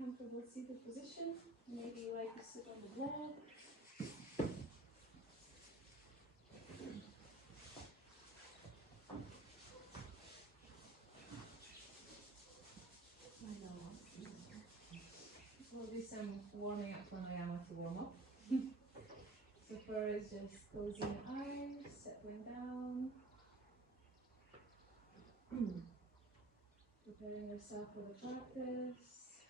comfortable seated position. Maybe you like to sit on the wall. We'll do some warming up pranayama to warm up. So first, just closing your eyes, settling down. Preparing yourself for the practice,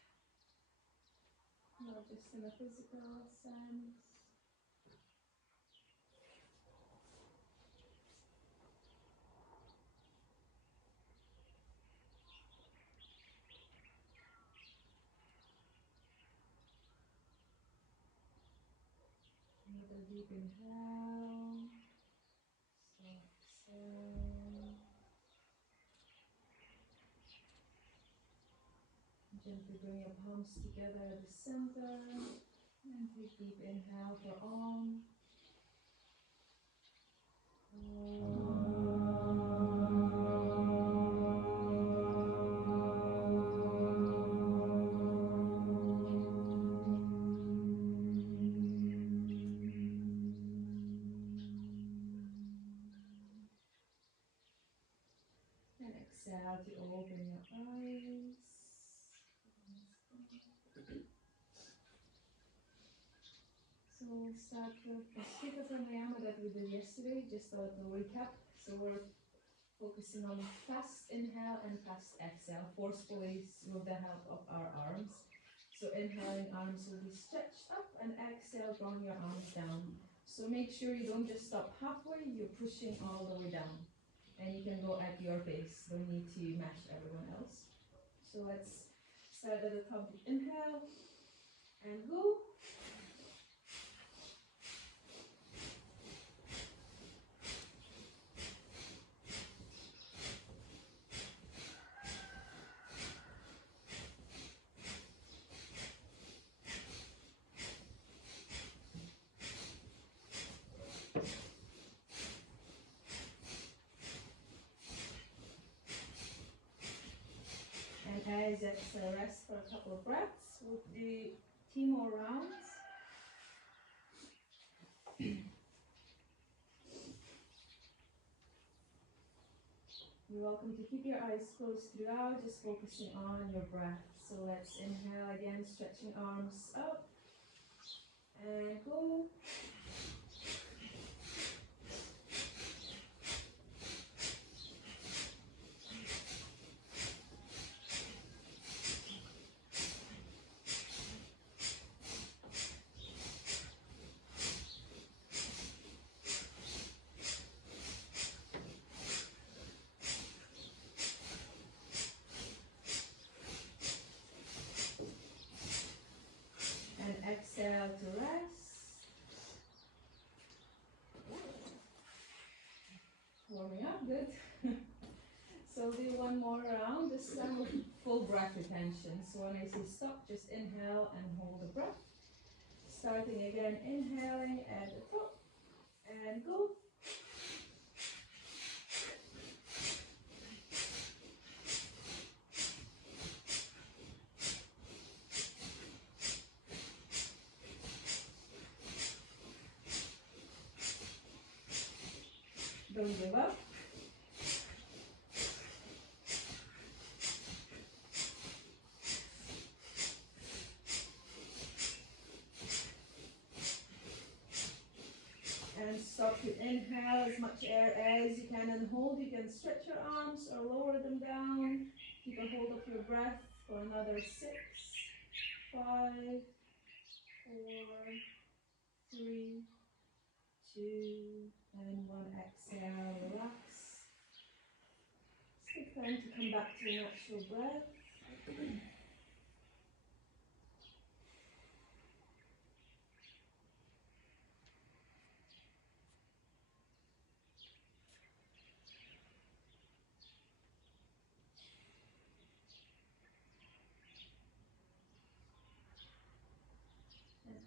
not just in a physical sense. Another deep inhale, soft exhale. Gently bring your palms together at the center and take deep inhale for Om. And exhale to open your eyes. So we'll start with the Hatha pranayama that we did yesterday, just a little recap. So we're focusing on fast inhale and fast exhale, forcefully with the help of our arms. So inhaling, arms will be stretched up, and exhale, drawing your arms down. So make sure you don't just stop halfway, you're pushing all the way down. And you can go at your pace, don't need to match everyone else. So let's start at the top, inhale, and go. And as exhale, rest for a couple of breaths. We'll do 2 more rounds. You're welcome to keep your eyes closed throughout, just focusing on your breath. So let's inhale again, stretching arms up, and go. And exhale to rest. Warming up, good. So do 1 more round, this time with full breath retention. So when I say stop, just inhale and hold the breath. Starting again, inhaling at the top, and go. Don't give up. And stop to inhale as much air as you can and hold. You can stretch your arms or lower them down. Keep a hold of your breath for another 6, 5, 4, 3, 2, and 1. Exhale, relax. Take time to come back to your natural breath.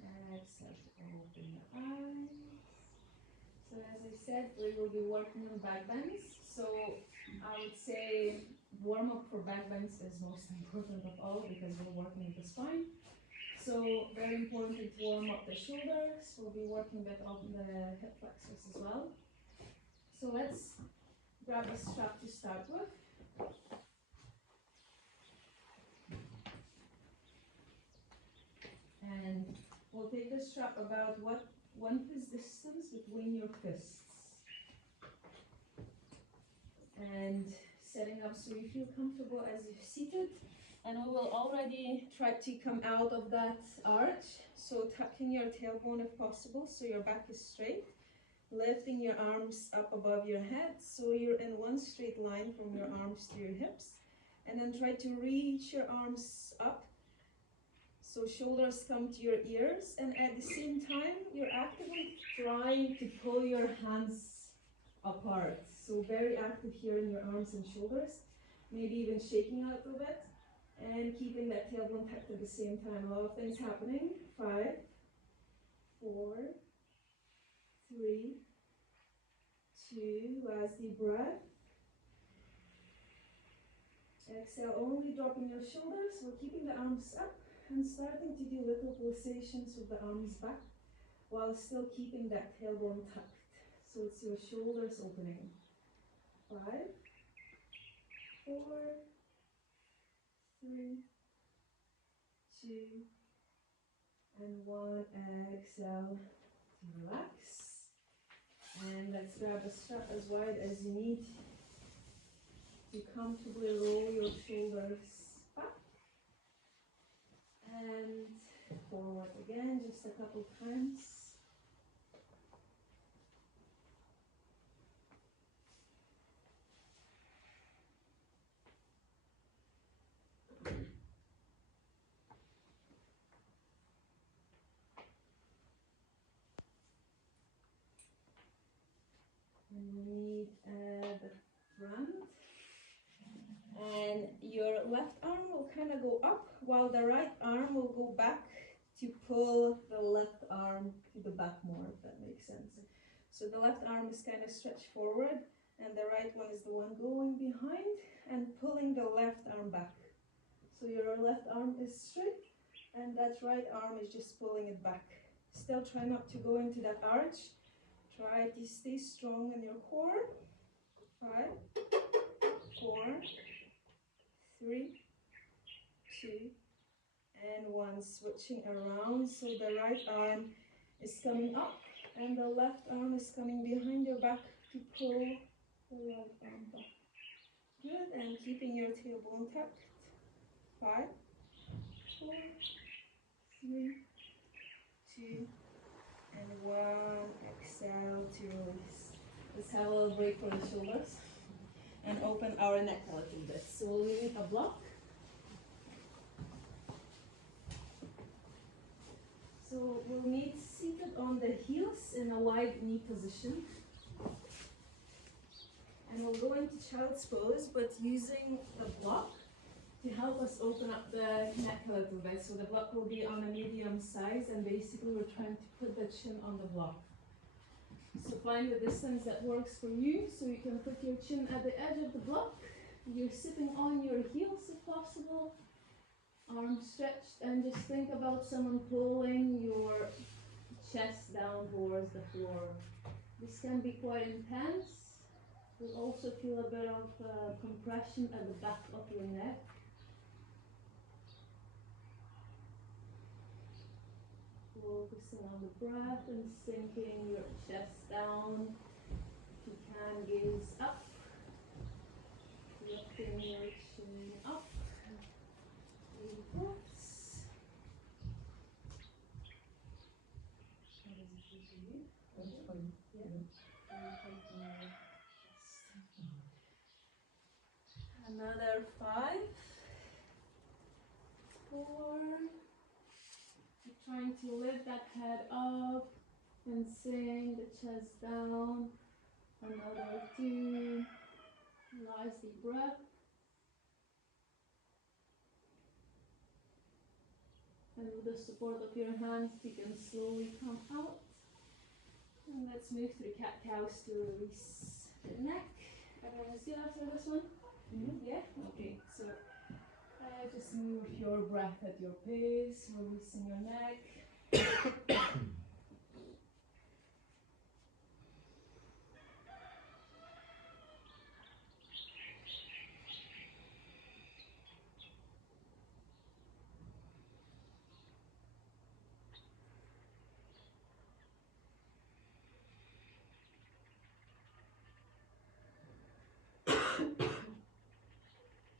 And exhale to open your eyes. So as I said, we will be working on back bends. So I would say warm up for back bends is most important of all because we're working with the spine. So very important to warm up the shoulders. We'll be working a bit on the hip flexors as well. So let's grab the strap to start with. And we'll take the strap about 1 fist distance between your fists. And setting up so you feel comfortable as you're seated. And we will already try to come out of that arch. So tucking your tailbone if possible so your back is straight. Lifting your arms up above your head so you're in one straight line from your arms to your hips. And then try to reach your arms up so shoulders come to your ears, and at the same time you're actively trying to pull your hands apart. So very active here in your arms and shoulders, maybe even shaking a little bit and keeping that tailbone tucked at the same time. A lot of things happening. 5, 4, 3, 2, last deep breath. Exhale, only dropping your shoulders. We're keeping the arms up and starting to do little pulsations with the arms back while still keeping that tailbone tucked. So it's your shoulders opening. 5, 4, 3, 2, and 1. Exhale to relax. And let's grab a strap as wide as you need to comfortably roll your shoulders back. And forward again, just a couple times. And we need the front. And your left arm will kind of go up while the right arm will go back to pull the left arm to the back more, if that makes sense. So the left arm is kind of stretched forward and the right one is the one going behind and pulling the left arm back. So your left arm is straight and that right arm is just pulling it back. Still try not to go into that arch. Try to stay strong in your core. 5, 4, 3, 2, and 1. Switching around so the right arm is coming up and the left arm is coming behind your back to pull the right arm back. Good, and keeping your tailbone tucked. 5, 4, 3, 2, and 1. Exhale to release. Let's have a little break for the shoulders and open our neck a little bit. So we'll need a block. So we'll meet seated on the heels in a wide knee position. And we'll go into child's pose, but using the block to help us open up the neck a little bit. So the block will be on a medium size, and basically we're trying to put the chin on the block. So find the distance that works for you, so you can put your chin at the edge of the block. You're sitting on your heels if possible, arms stretched, and just think about someone pulling your chest down towards the floor. This can be quite intense. You'll also feel a bit of compression at the back of your neck. Focusing on the breath and sinking your chest down. If you can, gaze up. Lifting your chin up. Deep breaths. How does it feel to you? That's fine. Yeah. Another 5, 4. You're trying to lift that head up and sink the chest down. Another 2. Nice deep breath. And with the support of your hands, you can slowly come out. And let's move to the cat-cows to release the neck. Everyone is good after this one? Mm-hmm. Yeah? Okay, so Just move your breath at your pace, releasing your neck.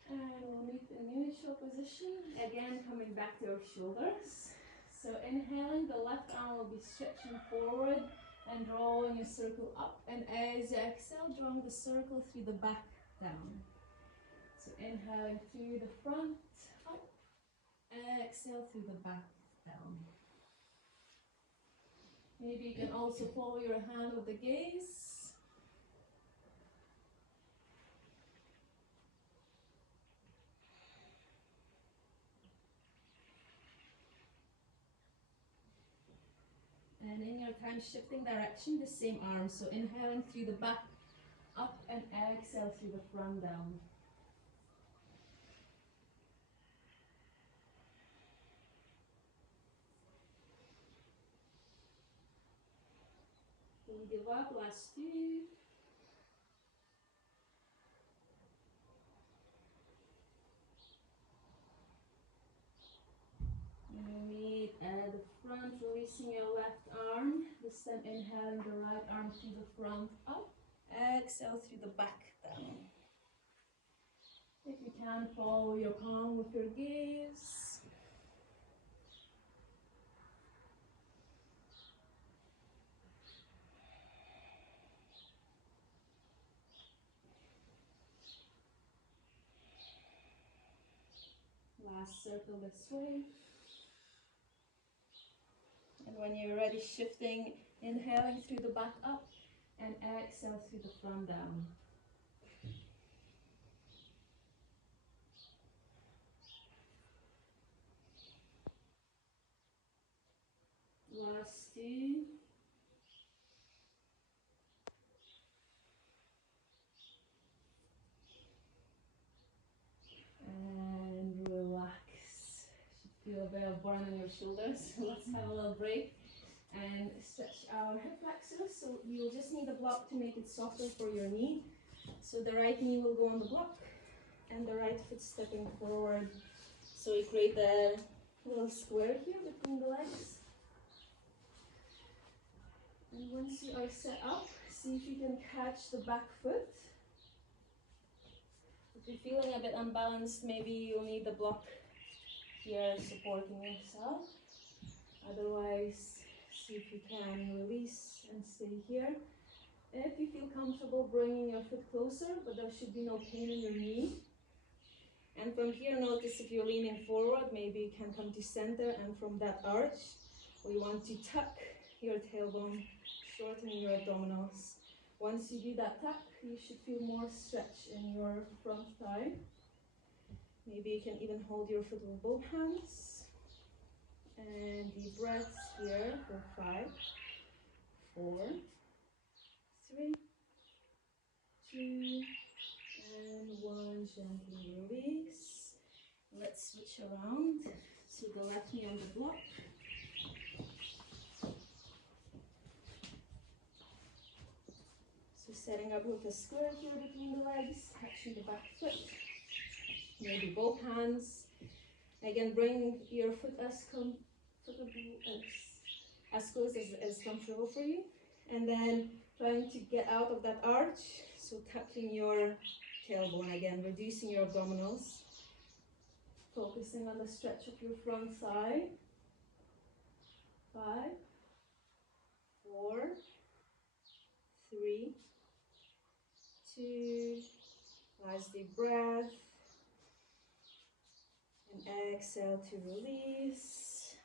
And we'll meet in neutral position. Again, coming back to our shoulders. So inhaling, the left arm will be stretching forward and drawing a circle up. And as you exhale, drawing the circle through the back down. So inhaling through the front, up. Exhale through the back down. Maybe you can also follow your hand with the gaze. And in your time, shifting direction, the same arm. So inhaling through the back, up, and exhale through the front, down. We'll give up, last two. Meet at the front, releasing your left arm. This time inhaling the right arm through the front, up. Exhale through the back, down. If you can, follow your palm with your gaze. Last circle this way. And when you're ready, shifting, inhaling through the back up and exhale through the front down. Last two. And relax. Should feel a bit of burn on your shoulders. Let's have a little break and stretch our hip flexors. So you'll just need a block to make it softer for your knee. So the right knee will go on the block and the right foot stepping forward. So we create a little square here between the legs. And once you are set up, see if you can catch the back foot. If you're feeling a bit unbalanced, maybe you'll need the block here supporting yourself. Otherwise, see if you can release and stay here. If you feel comfortable bringing your foot closer, but there should be no pain in your knee. And from here, notice if you're leaning forward, maybe you can come to center, and from that arch, we want to tuck your tailbone, shortening your abdominals. Once you do that tuck, you should feel more stretch in your front thigh. Maybe you can even hold your foot with both hands. And deep breaths here for 5, 4, 3, 2, and 1. Gently release. Let's switch around. So the left knee on the block. So setting up with a square here between the legs, catching the back foot. Maybe both hands. Again, bring your foot as close as comfortable for you. And then trying to get out of that arch. So tucking your tailbone again, reducing your abdominals. Focusing on the stretch of your front thigh. 5, 4, 3, 2, last deep breath. And exhale to release.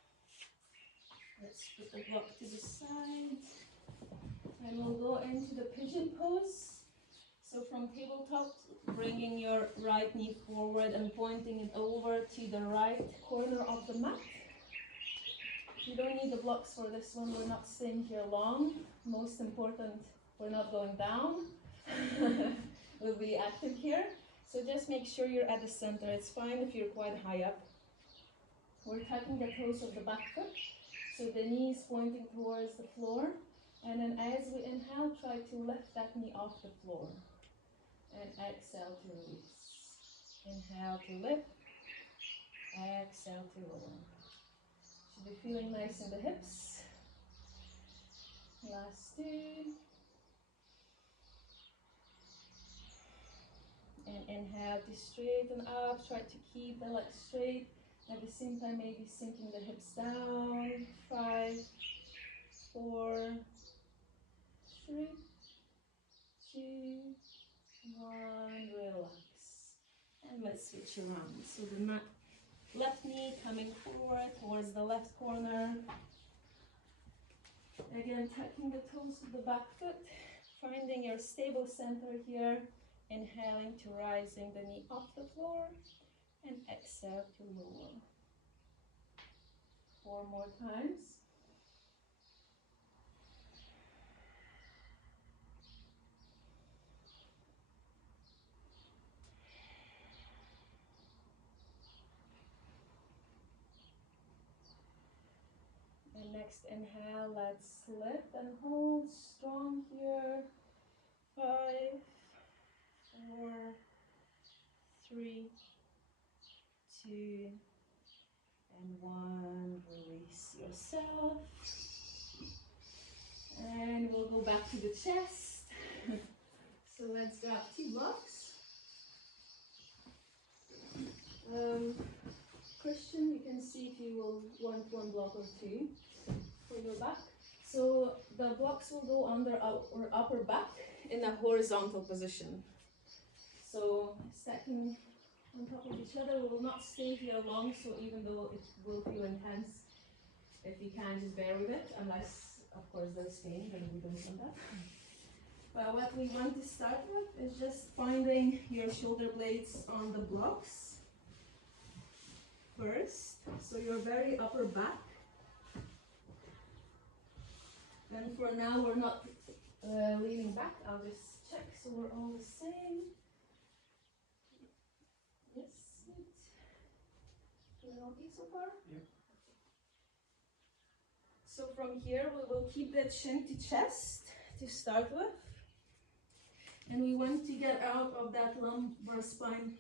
Let's put the block to the side. And we'll go into the pigeon pose. So from tabletop, bringing your right knee forward and pointing it over to the right corner of the mat. You don't need the blocks for this one. We're not staying here long. Most important, we're not going down. We'll be active here. So just make sure you're at the center. It's fine if you're quite high up. We're tucking the toes of the back foot, so the knees pointing towards the floor. And then as we inhale, try to lift that knee off the floor. And exhale to release. Inhale to lift. Exhale to lower. Should be feeling nice in the hips. Last two. And inhale to straighten up. Try to keep the legs straight. At the same time, maybe sinking the hips down. 5, 4, 3, 2, 1. Relax. And let's switch around. So the left knee coming forward towards the left corner. Again, tucking the toes of the back foot. Finding your stable center here. Inhaling to rising the knee off the floor. And exhale to lower. 4 more times. And next inhale, let's lift and hold strong here. 5, 4, 3, 2, and 1. Release yourself. And we'll go back to the chest. So let's grab 2 blocks. Christian, you can see if you will want 1 block or 2 for your back. So the blocks will go under our upper back in a horizontal position. So stacking on top of each other, we will not stay here long, so even though it will feel intense, if you can, just bear with it, unless, of course, there's pain, then we don't want that. But what we want to start with is just finding your shoulder blades on the blocks first, so your very upper back. And for now, we're not leaning back. I'll just check so we're all the same. Yes, feeling okay so far? Yeah. So from here, we will keep the chin to chest to start with. And we want to get out of that lumbar spine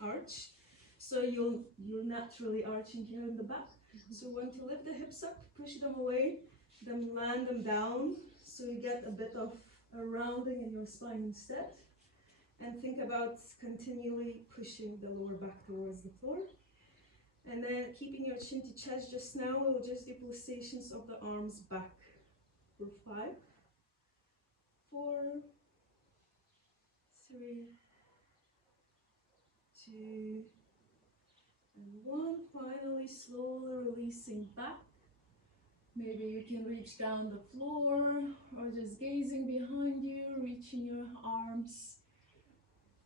arch. So you're naturally arching here in the back. So we want to lift the hips up, push them away, then land them down. So you get a bit of a rounding in your spine instead. And think about continually pushing the lower back towards the floor. And then keeping your chin to chest just now, we'll just do pulsations of the arms back for 5, 4, 3, 2, and 1. Finally, slowly releasing back. Maybe you can reach down the floor or just gazing behind you, reaching your arms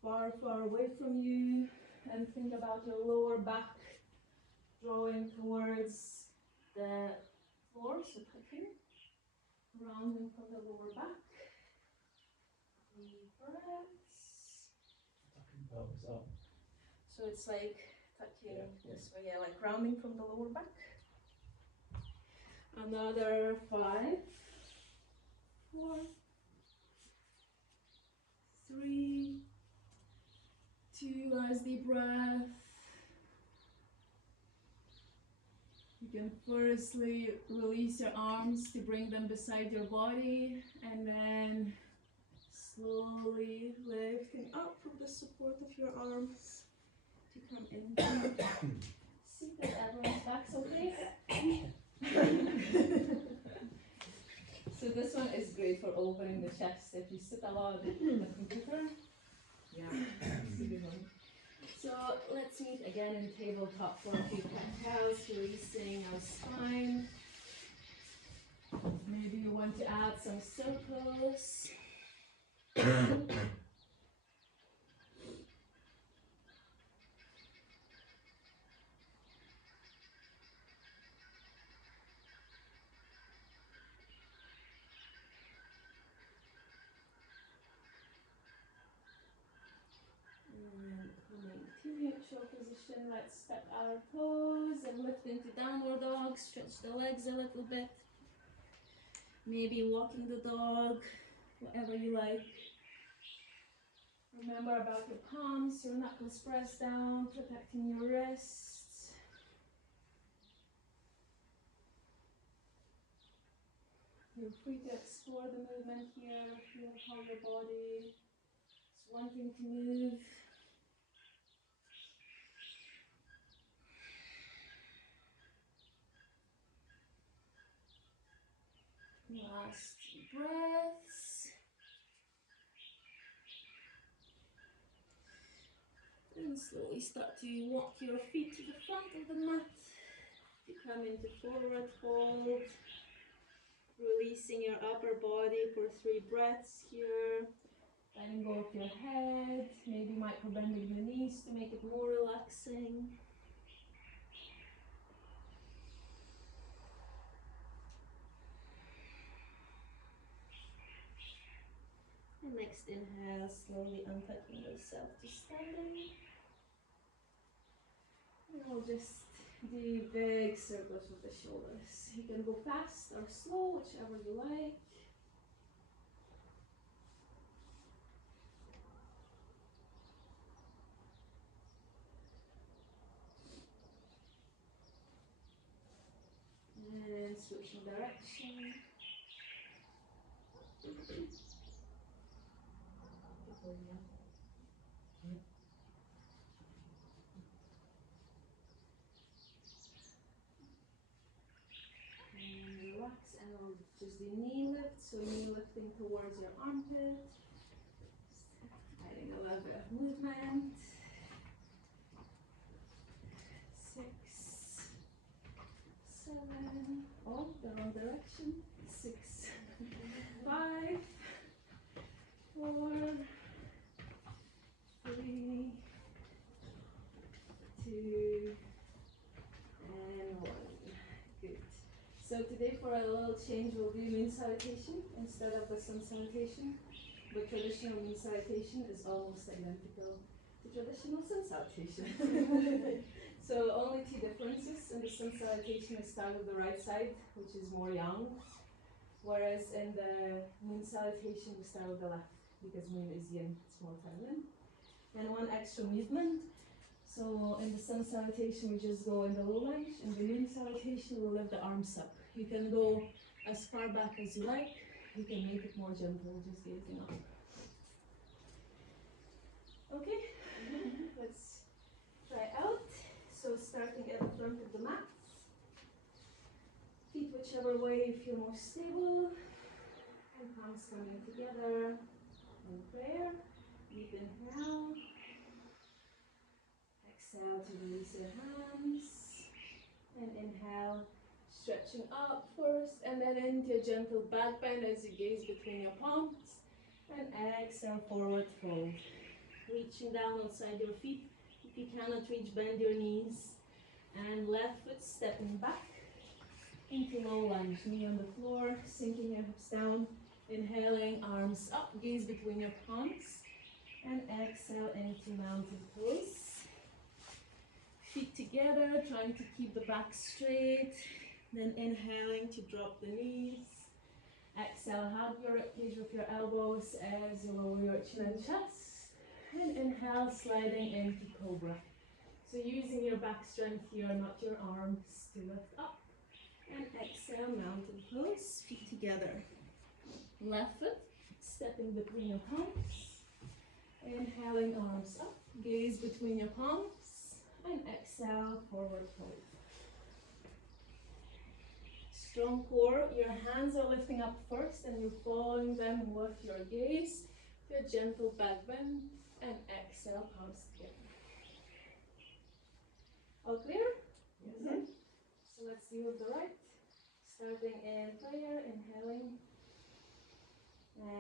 far, far away from you. And think about your lower back drawing towards the floor, so tucking, rounding from the lower back. Deep breaths. Tucking pelvis up. So it's like tucking this way, yeah, like rounding from the lower back. Another 5, 4, 3, 2, nice deep breath. You can firstly release your arms to bring them beside your body, and then slowly lifting up from the support of your arms to come in. See that everyone's back's okay? So this one is great for opening the chest. If you sit a lot in the computer, yeah, it's a good one. So let's meet again in tabletop for a few cat-cows, releasing our spine. Maybe you want to add some circles. And neutral position. Let's step our toes and lift into downward dog. Stretch the legs a little bit. Maybe walking the dog, whatever you like. Remember about your palms, your knuckles pressed down, protecting your wrists. You're free to explore the movement here, feel how your body is wanting to move. Last breaths. And slowly start to walk your feet to the front of the mat. You come into forward fold. Releasing your upper body for 3 breaths here. Letting go of your head. Maybe micro bending the knees to make it more relaxing. And next inhale, slowly untucking yourself to standing. And we'll just do big circles with the shoulders. You can go fast or slow, whichever you like. And switching direction. And relax, and we'll just do knee lift, so knee lifting towards your armpit. Adding a little bit of movement. 6, 7, oh, the wrong direction. 6, 5, 4, 3, 2, and 1. Good. So today for a little change, we'll do moon salutation instead of the sun salutation. The traditional moon salutation is almost identical to traditional sun salutation. So only 2 differences. In the sun salutation, we start with the right side, which is more yang, whereas in the moon salutation, we start with the left, because moon is yin, it's more feminine. And 1 extra movement. So in the sun salutation, we just go in the low lunge. In the moon salutation, we lift the arms up. You can go as far back as you like. You can make it more gentle, just gazing up. Okay, let's try out. So starting at the front of the mat. Feet whichever way you feel more stable. And palms coming together in prayer. Deep inhale. Exhale to release your hands. And inhale, stretching up first, and then into a gentle back bend as you gaze between your palms. And exhale, forward fold. Reaching down outside your feet. If you cannot reach, bend your knees. And left foot stepping back into low lunge. Knee on the floor, sinking your hips down. Inhaling, arms up, gaze between your palms. And exhale into mountain pose. Feet together, trying to keep the back straight. Then inhaling to drop the knees. Exhale, hug your ribcage with your elbows as you lower your chin and chest. And inhale, sliding into cobra. So using your back strength here, not your arms, to lift up. And exhale, mountain pose, feet together. Left foot, stepping between your palms. Inhaling, arms up, gaze between your palms. And exhale, forward fold. Strong core, your hands are lifting up first and you're following them with your gaze. Your gentle back bend and exhale, palms together. All clear? Yes. So let's do with the right. Starting in prayer, inhaling.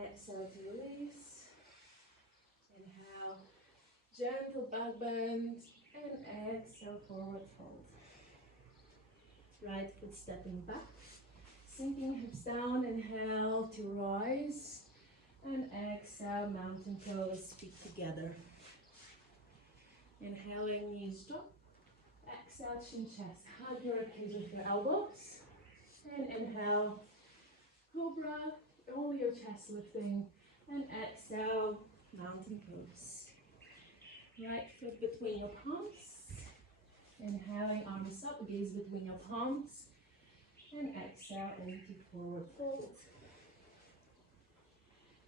Exhale to release. Inhale, gentle back bend. And exhale, forward fold. Right foot stepping back. Sinking hips down, inhale to rise. And exhale, mountain pose, feet together. Inhaling, knees drop. Exhale, chin, chest. Hug your ribcage with your elbows. And inhale, cobra, only your chest lifting. And exhale, mountain pose. Right foot between your palms. Inhaling, arms up, gaze between your palms. And exhale into forward fold.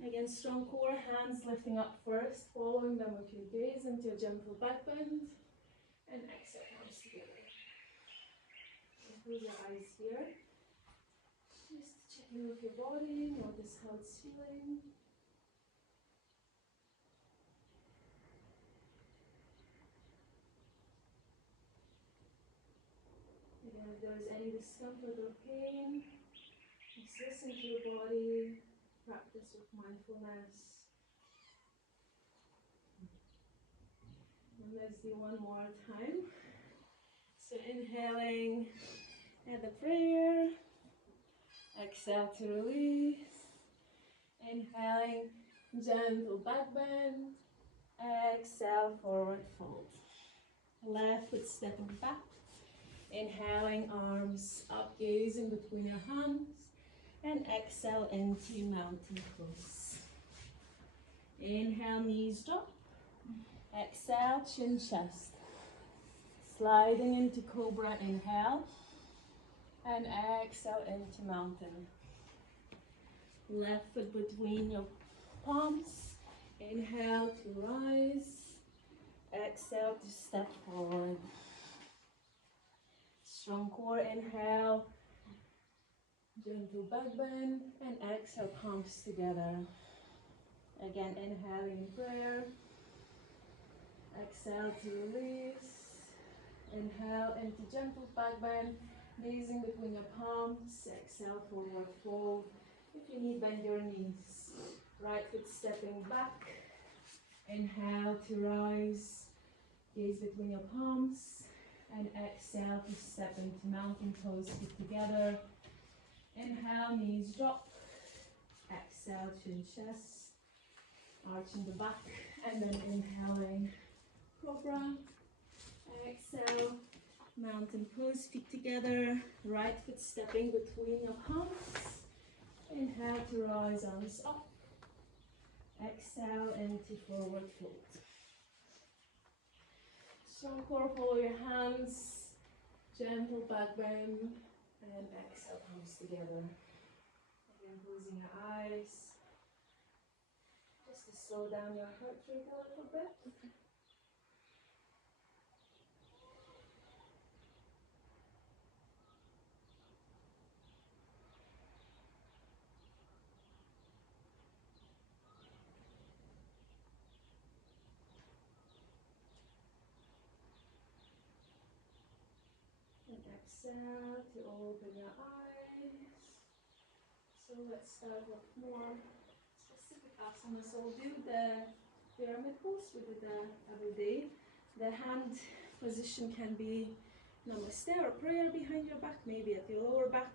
Again, strong core, hands lifting up first, following them with your gaze into a gentle back bend. And exhale, palms together. And close your eyes here. Just checking with your body, notice how it's feeling. Again, if there is any discomfort or pain, just listen to your body, practice with mindfulness. And let's do one more time. So inhaling at the prayer, exhale to release. Inhaling, gentle back bend. Exhale, forward fold. Left foot stepping back. Inhaling, arms up, gazing between your hands. And exhale into mountain pose. Inhale, knees drop. Exhale, chin, chest. Sliding into cobra, inhale. And exhale into mountain. Left foot between your palms. Inhale to rise. Exhale to step forward. Strong core, inhale. Gentle back bend. And exhale, palms together. Again, inhaling in prayer. Exhale to release. Inhale into gentle back bend. Gazing between your palms. Exhale, forward fold. If you need, bend your knees. Right foot stepping back. Inhale to rise. Gaze between your palms. And exhale to step into mountain pose, feet together. Inhale, knees drop. Exhale, chin, chest. Arching the back. And then inhaling, cobra. Exhale, mountain pose, feet together. Right foot stepping between your palms. Inhale to rise, arms up. Exhale into forward fold. Strong core, follow your hands. Gentle back bend. And exhale, palms together. Again, closing your eyes. Just to slow down your heart rate a little bit. And exhale to open your eyes. So let's start with more specific asanas. So we'll do the pyramid pose. We do that every day. The hand position can be namaste or prayer behind your back, maybe at your lower back,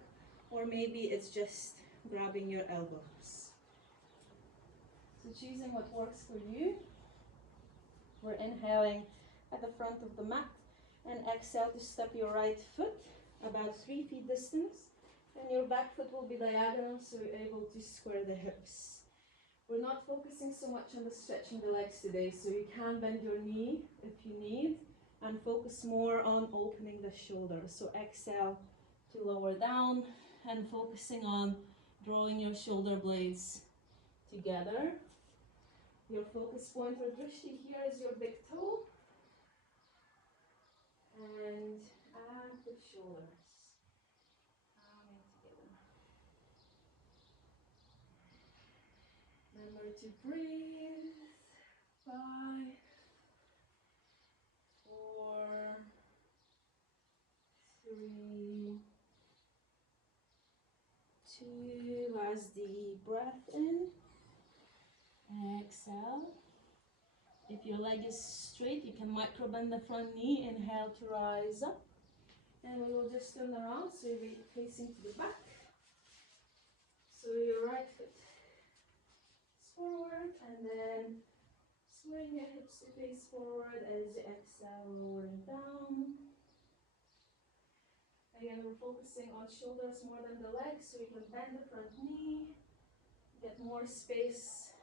or maybe it's just grabbing your elbows. So choosing what works for you. We're inhaling at the front of the mat and exhale to step your right foot about 3 feet distance, and your back foot will be diagonal so you're able to square the hips. We're not focusing so much on the stretching the legs today, so you can bend your knee if you need and focus more on opening the shoulders. So exhale to lower down and focusing on drawing your shoulder blades together. Your focus point or drishti here is your big toe and active shoulders. Coming together. Remember to breathe. 5, 4, 3, 2. Last deep breath in. Exhale. If your leg is straight, you can micro bend the front knee. Inhale to rise up. And we will just turn around so you're facing to the back. So your right foot is forward and then Swing your hips to face forward as you exhale, lowering down. Again, we're focusing on shoulders more than the legs, so you can bend the front knee, get more space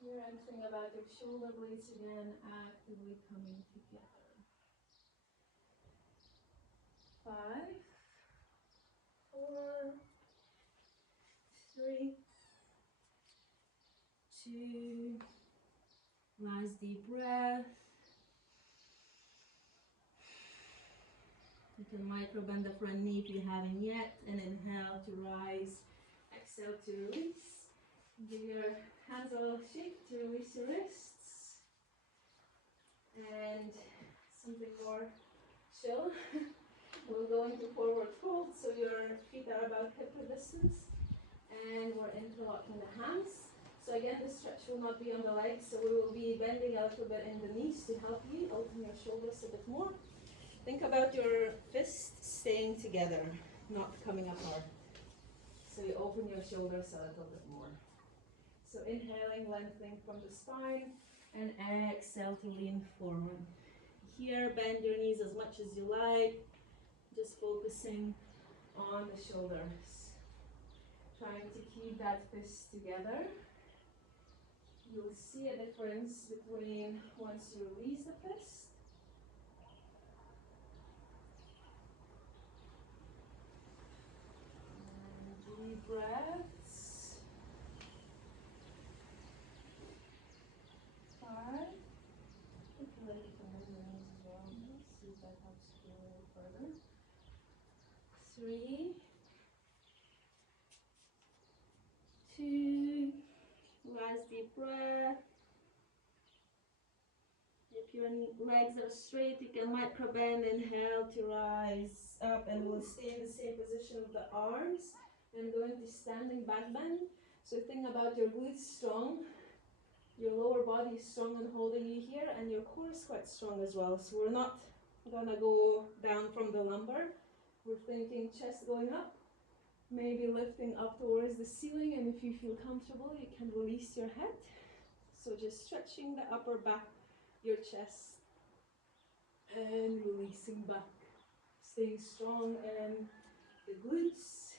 here, and think about your shoulder blades again actively coming together. 5, 4, 3, 2, last deep breath. You can micro bend the front knee if you haven't yet, and inhale to rise, exhale to release. Give your hands a little shake to release your wrists. And something more chill. We'll go into forward fold, so your feet are about hip distance. And we're interlocking the hands. So again, the stretch will not be on the legs, so we will be bending a little bit in the knees to help you open your shoulders a bit more. Think about your fists staying together, not coming apart. So you open your shoulders a little bit more. So inhaling, lengthening from the spine, and exhale to lean forward. Here, bend your knees as much as you like, just focusing on the shoulders. Trying to keep that fist together. You'll see a difference between once you release the fist. And deep breaths. 5. You can let it come in your knees as well. See if that helps you a little further. 3, 2, last deep breath. If your legs are straight, you can micro bend, inhale to rise up, and we'll stay in the same position with the arms and go into standing back bend. So think about your glutes strong, your lower body is strong and holding you here, and your core is quite strong as well. So we're not gonna go down from the lumbar. We're thinking chest going up, maybe lifting up towards the ceiling, and if you feel comfortable, you can release your head. So just stretching the upper back, your chest, and releasing back. Staying strong in the glutes.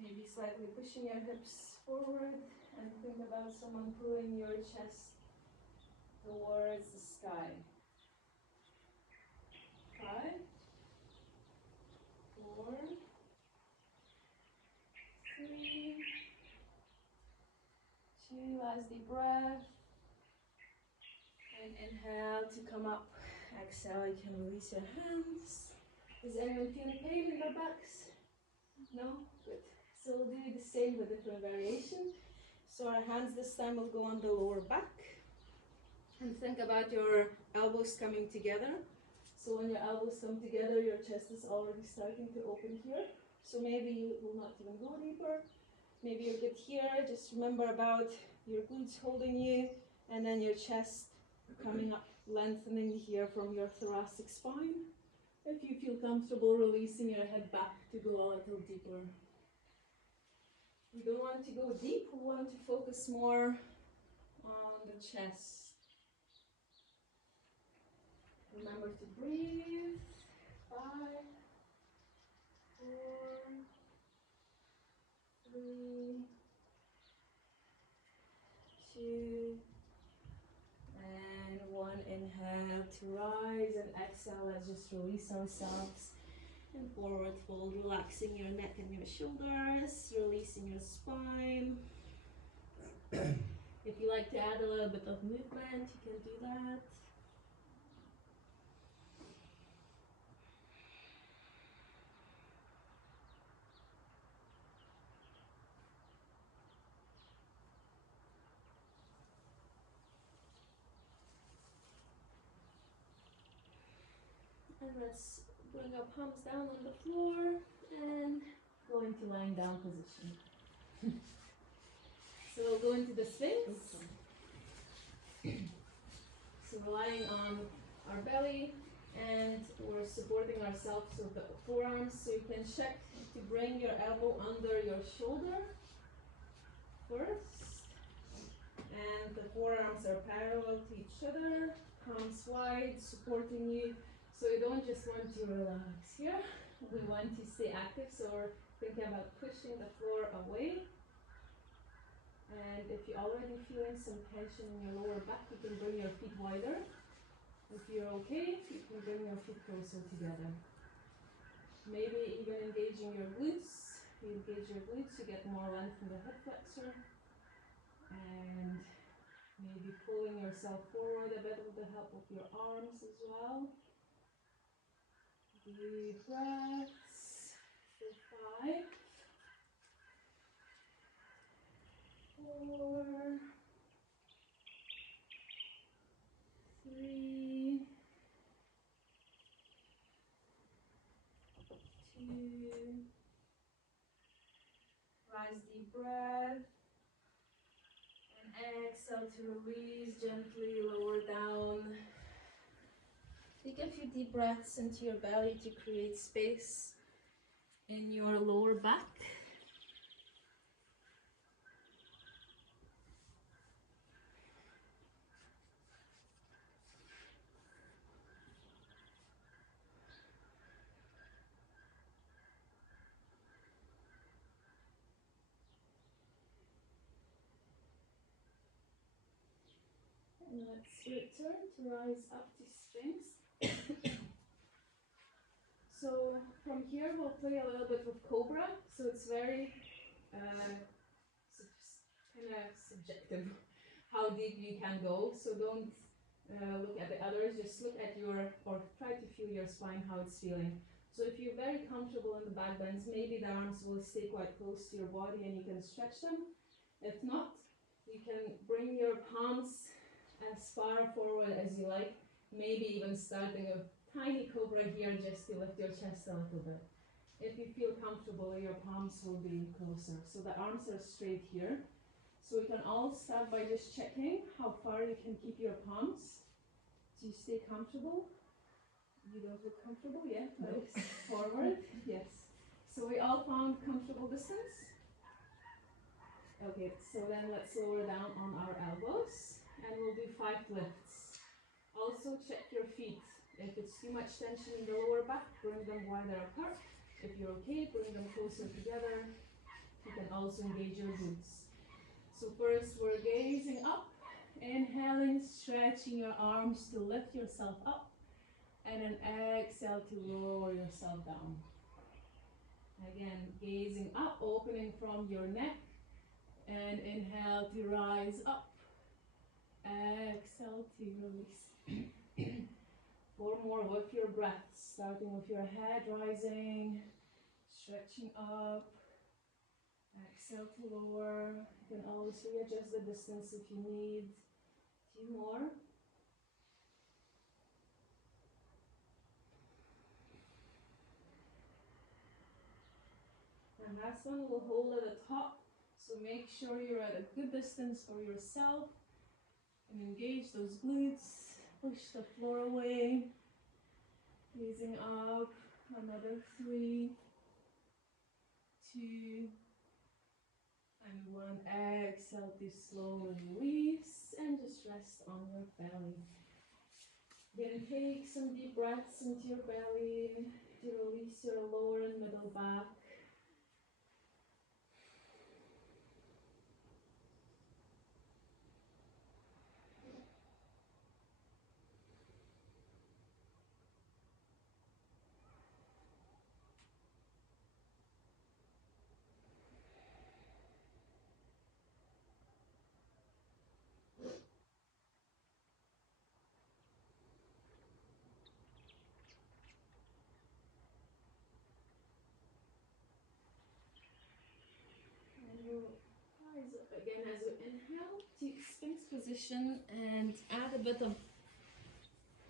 Maybe slightly pushing your hips forward, and think about someone pulling your chest towards the sky. 5, 4, 3, 2, last deep breath. And inhale to come up. Exhale, you can release your hands. Is anyone feeling pain in their backs? No? Good. So we'll do the same with different variation. So our hands this time will go on the lower back. And think about your elbows coming together. So when your elbows come together, your chest is already starting to open here. So maybe you will not even go deeper. Maybe you'll get here. Just remember about your glutes holding you, and then your chest coming up, lengthening here from your thoracic spine. If you feel comfortable, releasing your head back to go a little deeper. We don't want to go deep, we want to focus more on the chest. Remember to breathe. 5, 4, 3, 2, and 1. Inhale to rise, and exhale, let's just release ourselves. And forward fold, relaxing your neck and your shoulders, releasing your spine. If you like to add a little bit of movement, you can do that. And let's bring our palms down on the floor and go into lying down position. So we'll go into the Sphinx. So we're lying on our belly, and we're supporting ourselves with the forearms. So you can check to bring your elbow under your shoulder first, and the forearms are parallel to each other, palms wide, supporting you. So you don't just want to relax here, we want to stay active, so we're thinking about pushing the floor away. And if you're already feeling some tension in your lower back, you can bring your feet wider. If you're okay, you can bring your feet closer together. Maybe even engaging your glutes. You engage your glutes, you get more length in the hip flexor. And maybe pulling yourself forward a bit with the help of your arms as well. Deep breaths for 5, 4, 3, 2. Rise, deep breath. And exhale to release, gently lower down. Take a few deep breaths into your belly to create space in your lower back. And let's return to rise up to Sphinx. So from here we'll play a little bit with Cobra. So it's very kind of subjective how deep you can go. So don't look at the others, just look at your, or try to feel your spine, how it's feeling. So if you're very comfortable in the back bends, maybe the arms will stay quite close to your body and you can stretch them. If not, you can bring your palms as far forward as you like, maybe even starting a tiny cobra here just to lift your chest a little bit. If you feel comfortable, your palms will be closer. So the arms are straight here. So we can all start by just checking how far you can keep your palms. Do you stay comfortable? You don't look comfortable? Yeah, nice. Forward, yes. So we all found comfortable distance? Okay, so then let's lower down on our elbows and we'll do 5 lifts. Also check your feet. If it's too much tension in the lower back, bring them wider apart. If you're okay, bring them closer together. You can also engage your glutes. So first we're gazing up, inhaling, stretching your arms to lift yourself up, and then exhale to lower yourself down. Again, gazing up, opening from your neck, and inhale to rise up, exhale to release. 4 more with your breath, starting with your head rising, stretching up, exhale to lower. You can always readjust the distance if you need. 2 more. And last one, we'll hold at the top. So make sure you're at a good distance for yourself. And engage those glutes. Push the floor away. Gazing up. Another 3, 2, and 1. Exhale to slowly release and just rest on your belly. Then take some deep breaths into your belly to release your lower and middle back. Rise up again as you inhale to Sphinx position and add a bit of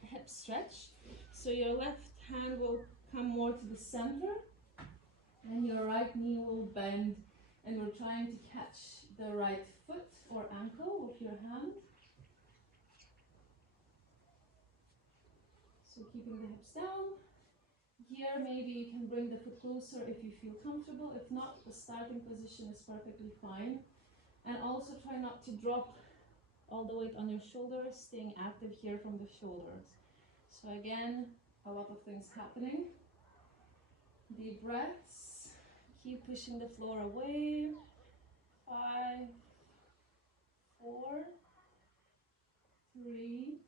hip stretch. So your left hand will come more to the center and your right knee will bend, and we're trying to catch the right foot or ankle with your hand. So keeping the hips down. Here maybe you can bring the foot closer if you feel comfortable. If not, the starting position is perfectly fine. And also try not to drop all the weight on your shoulders, staying active here from the shoulders. So again, a lot of things happening. Deep breaths. Keep pushing the floor away. 5, 4, 3,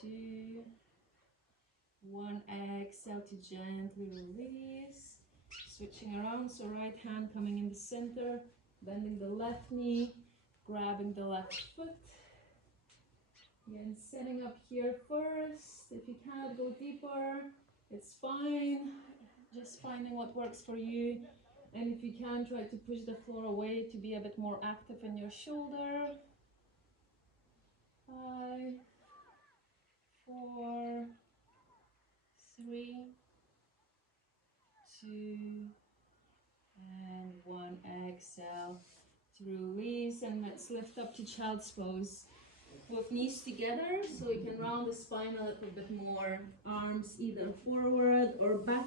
2, 1. Exhale to gently release. Switching around, so right hand coming in the center, bending the left knee, grabbing the left foot. Again, setting up here first. If you cannot go deeper, it's fine. Just finding what works for you. And if you can, try to push the floor away to be a bit more active in your shoulder. 5, 4, 3, 2, and 1. Exhale to release, and let's lift up to child's pose with knees together, so we can round the spine a little bit more. Arms either forward or back.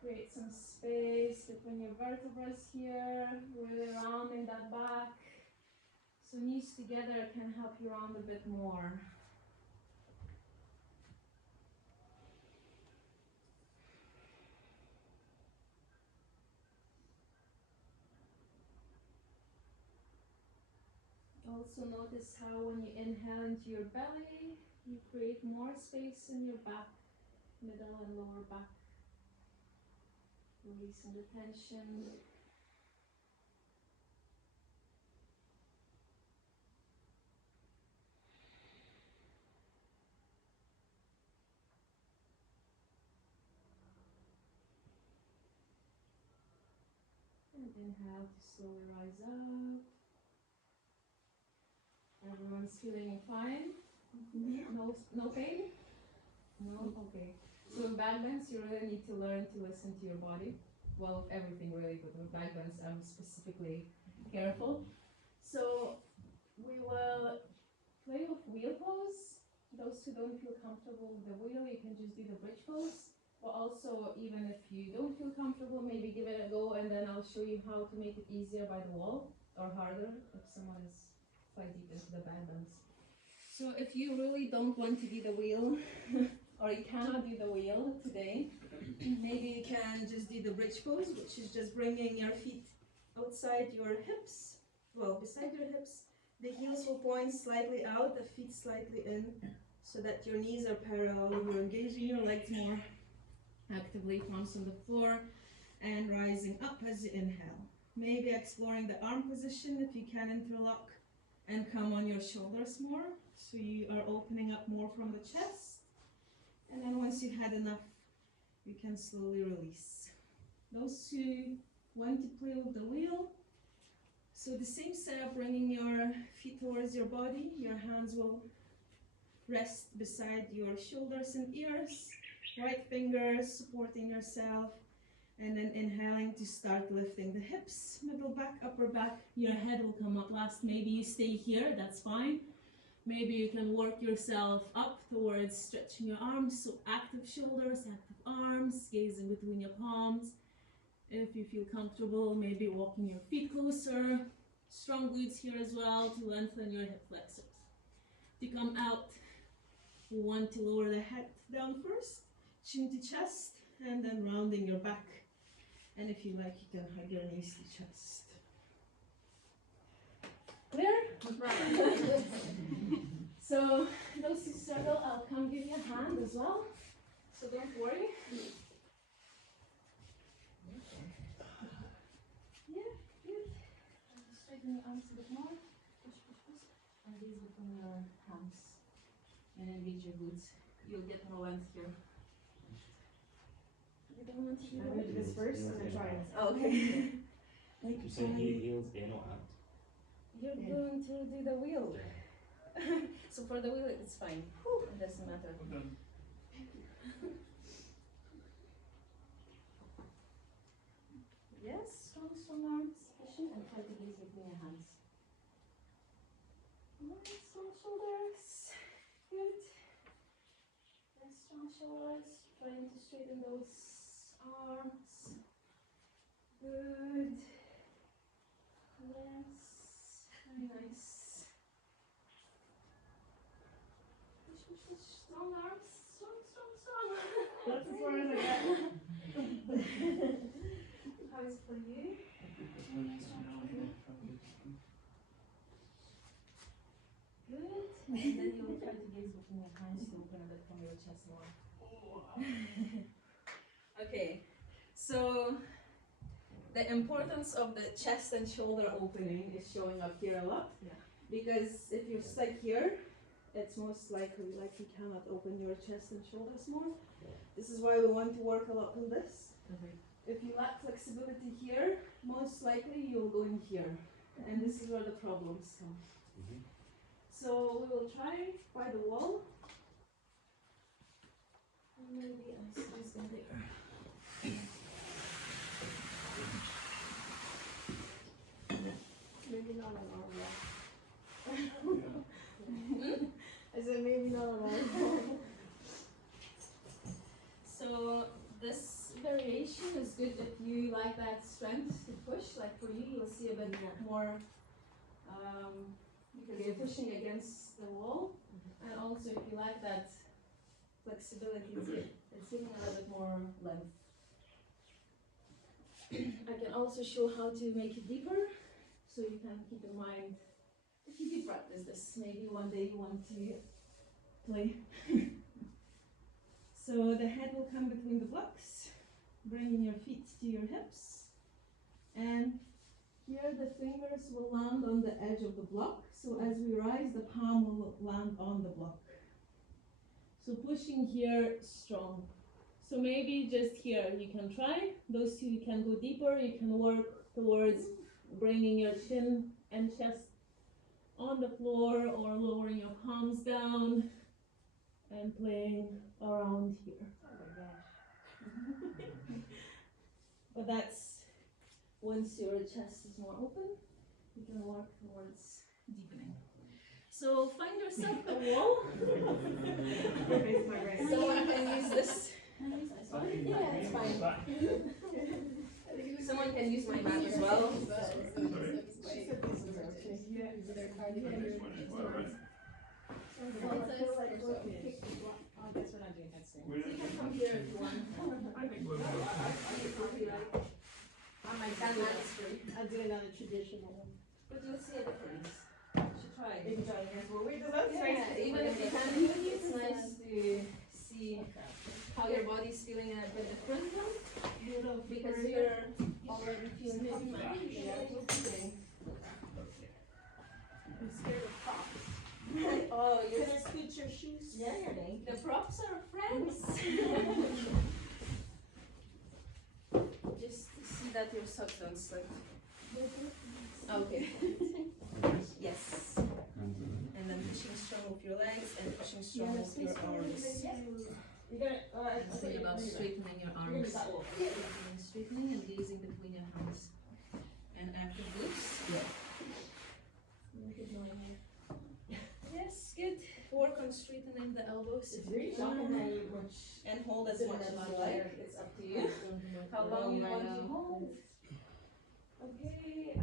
Create some space between your vertebrae here, really rounding that back. So knees together can help you round a bit more. Also notice how when you inhale into your belly, you create more space in your back, middle and lower back. Releasing the tension. And inhale to slowly rise up. Everyone's feeling fine? No pain? No? Okay. So in backbends, you really need to learn to listen to your body. Well, everything really, but with backbends, I'm specifically careful. So we will play with wheel pose. Those who don't feel comfortable with the wheel, you can just do the bridge pose. But also, even if you don't feel comfortable, maybe give it a go, and then I'll show you how to make it easier by the wall, or harder if someone is quite deep into the backbends. So if you really don't want to do the wheel, or you cannot do the wheel today, maybe you can just do the bridge pose, which is just bringing your feet outside your hips, well, beside your hips. The heels will point slightly out, the feet slightly in, so that your knees are parallel. You're engaging your legs more actively, palms on the floor, and rising up as you inhale. Maybe exploring the arm position if you can interlock and come on your shoulders more, so you are opening up more from the chest. And then once you've had enough, you can slowly release. Those who want to play with the wheel, so the same setup, bringing your feet towards your body, your hands will rest beside your shoulders and ears, right fingers supporting yourself, and then inhaling to start lifting the hips, middle back, upper back. Your head will come up last. Maybe you stay here, that's fine. Maybe you can work yourself up towards stretching your arms, so active shoulders, active arms, gazing between your palms. If you feel comfortable, maybe walking your feet closer. Strong glutes here as well to lengthen your hip flexors. To come out, you want to lower the head down first, chin to chest, and then rounding your back. And if you like, you can hug your knees to chest. Clear? So those who struggle, I'll come give you a hand as well. So don't worry. Yeah, good. Straighten your arms a bit more. Push, push, push. And these between your hands. And engage your glutes. You'll get more length here. You don't want to do I'm gonna do this first and then try it. Oh, okay. You say heels in or out? You're going to do the wheel. So for the wheel, it's fine. It doesn't matter. Yes, strong arms, pushing, and try to gaze between your hands. Nice, strong shoulders. Good. Yes, strong shoulders. Trying to straighten those arms. Good. Yes. Very nice. Push, push, push. Strong arms. Strong, strong, strong. That's as far as I got. How is it for you? Good. And then you'll try to gaze between your hands to open a bit from your chest more. Okay. So the importance of the chest and shoulder opening is showing up here a lot. Yeah. Because if you're stuck here, it's most likely like you cannot open your chest and shoulders more. This is why we want to work a lot on this. If you lack flexibility here, most likely you'll go in here. And this is where the problems come. So we will try by the wall. And maybe I squeeze them there. Maybe not on our wall. I said maybe not on our wall. So this variation is good if you like that strength to push. Like for you, you'll see a bit more because you're pushing against the wall. And also if you like that flexibility, it's giving a little bit more length. I can also show how to make it deeper, so you can keep in mind if you do practice this, maybe one day you want to play. So the head will come between the blocks, bringing your feet to your hips, and here the fingers will land on the edge of the block. So as we rise, the palm will land on the block. So pushing here strong. So maybe just here you can try. Those two you can go deeper. You can work towards bringing your chin and chest on the floor or lowering your palms down and playing around here. But that's once your chest is more open, you can work towards deepening. So find yourself a wall. Someone can use this. Yeah, it's fine. Someone can use my mat as well. That's what I'm doing. That's it. You can come here if you want. On my 10 minutes free. I'll do another traditional one. But you'll see a difference. You should try it. That's Yeah, even if you can't do it, it's nice to see how your body's feeling a bit different now. Because you're already feeling comfy. I'm scared of props. Oh, you're Can I scoot your shoes? yeah, the props are friends. Just see that your socks don't slip. Okay. Yes. And then pushing strong with your legs and pushing strong with your arms. Think about straightening your arms. Straightening and gazing between your hands. And active glutes. Yes, good. Work on straightening the elbows. It's very shocking how much. And hold as much as you like. It's up to you. How long you want to hold. Okay.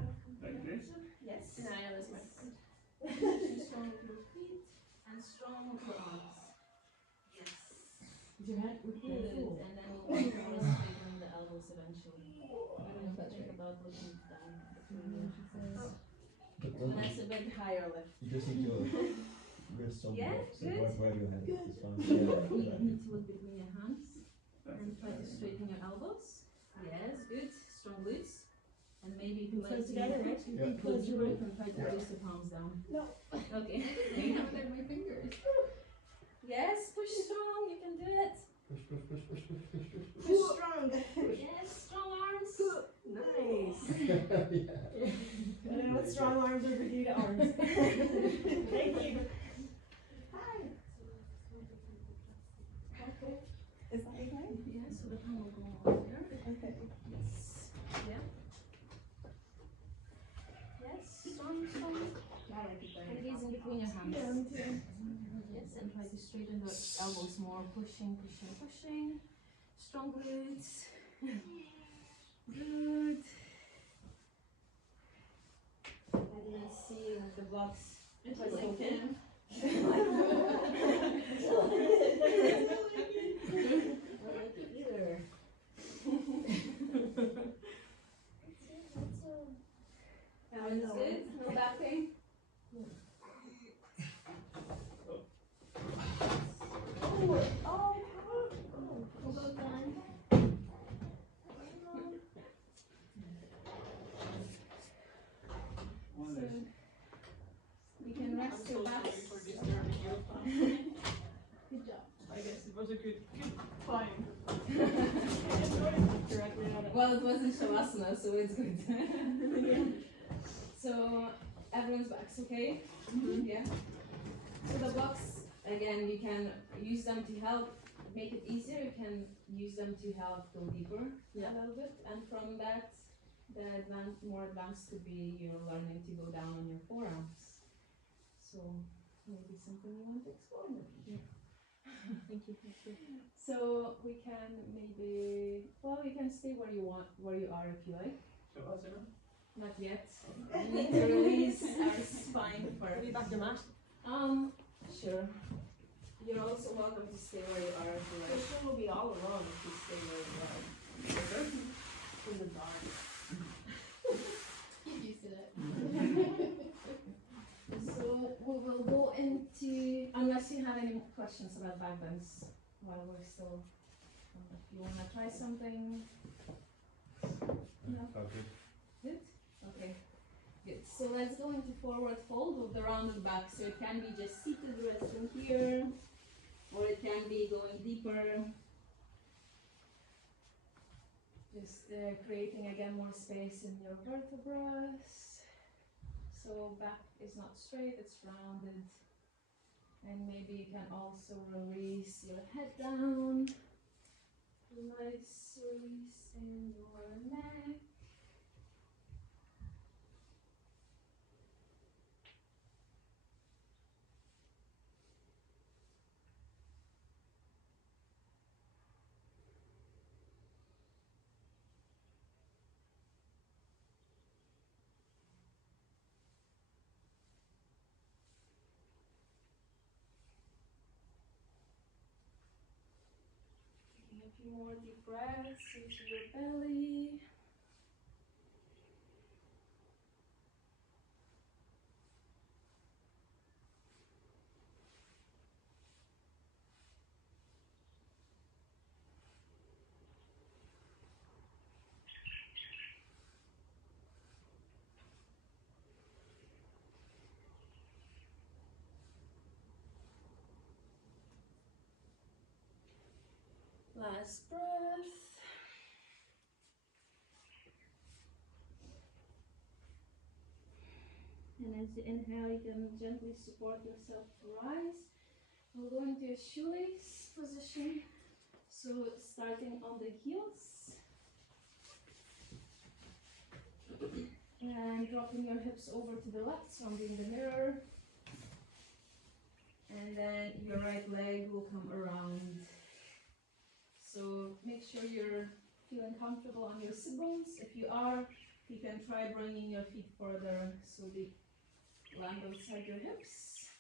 Like this? Yes. And I always like. Strong with your feet and strong with your arms. Yes. Your head would be Good. cool. And then we'll work on straightening the elbows eventually. Think about what you've done between your hands. And that's a bit higher lift. You just need to wrist on Yeah, so good. right your hand. It's fine. You Yeah, need to look between your hands and try to straighten your elbows. Yes, good. Strong glutes. And maybe if you like to together, right? Yeah. close your mouth and try to reach the palms down. No. Okay. My fingers. Yes, push strong. You can do it. Push strong. Yes, strong arms. Nice. yeah. I don't know what strong arms are do to arms. Thank you. Hi. Okay. Is that okay? Yeah, so the palm will go over there. Okay. Yes. Yeah. Yes, strong, strong. I like it And gazing between your hands. Yeah, me too. Yes. Yes, and try to straighten the elbows more. Pushing, pushing, pushing. Strong glutes. Good. I didn't see the blocks. It was was okay. okay. Either. Everyone's good? No back pain? Well done. So you can rest your back. Good job. I guess it was a good climb. Well, it wasn't Shavasana, so it's good. So everyone's back's okay? Yeah. So the blocks, again, you can use them to help make it easier. You can use them to help go deeper a little bit. And from that, the more advanced could be you're learning to go down on your forearms. So maybe something you want to explore more. Yeah. Thank you. So we can maybe, well, you can stay where you are if you like. Shavasana. Not yet. We need to release our spine first. Be back to mat. Sure. You're also welcome to stay where you are if you like. Sure will be all alone if you stay where you are. In the dark. Get used to that. So we will go into, unless you have any questions about backbends while we're still, if you want to try something. No? Okay. Good? Okay. Good. So let's go into forward fold with the rounded back. So it can be just seated resting here, or it can be going deeper. Just creating again more space in your vertebrae. So back is not straight, it's rounded. And maybe you can also release your head down. Nice release in your neck. A few more deep breaths into your belly. Last breath. And as you inhale, you can gently support yourself to rise. We'll go into a shoelace position. So starting on the heels. And dropping your hips over to the left, so I'm doing the mirror. And then your right leg will come around. So make sure you're feeling comfortable on your sit bones. If you are, you can try bringing your feet further so they land outside your hips.